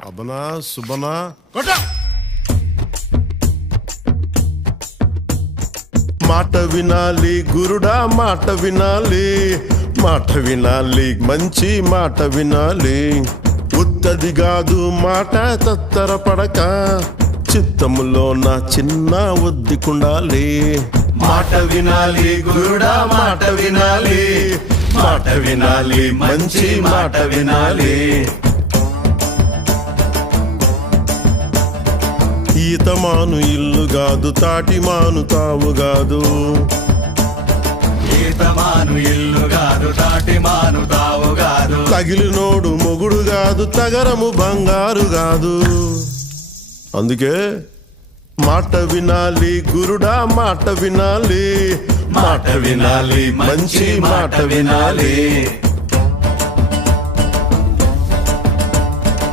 అబనా సుబనా మాట వినాలి గురుడా మాట వినాలి మాట వినాలి మంచి మాట వినాలి ఉత్తది కాదు మాట తత్తర పడక చిత్తములో నా చిన్న ఒద్దికుండాలి మాట వినాలి గురుడా మాట వినాలి మాట వినాలి మంచి మాట వినాలి ఈతమాను ఇల్లు కాదు తాటిమాను తావు కాదు ఈతమాను ఇల్లు కాదు తాటిమాను తావు కాదు తగిలినోడు మొగుడు కాదు తగరము బంగారు కాదు అందుకే మాట వినాలి గురుడా మాట వినాలి మాట వినాలి మంచి మాట వినాలి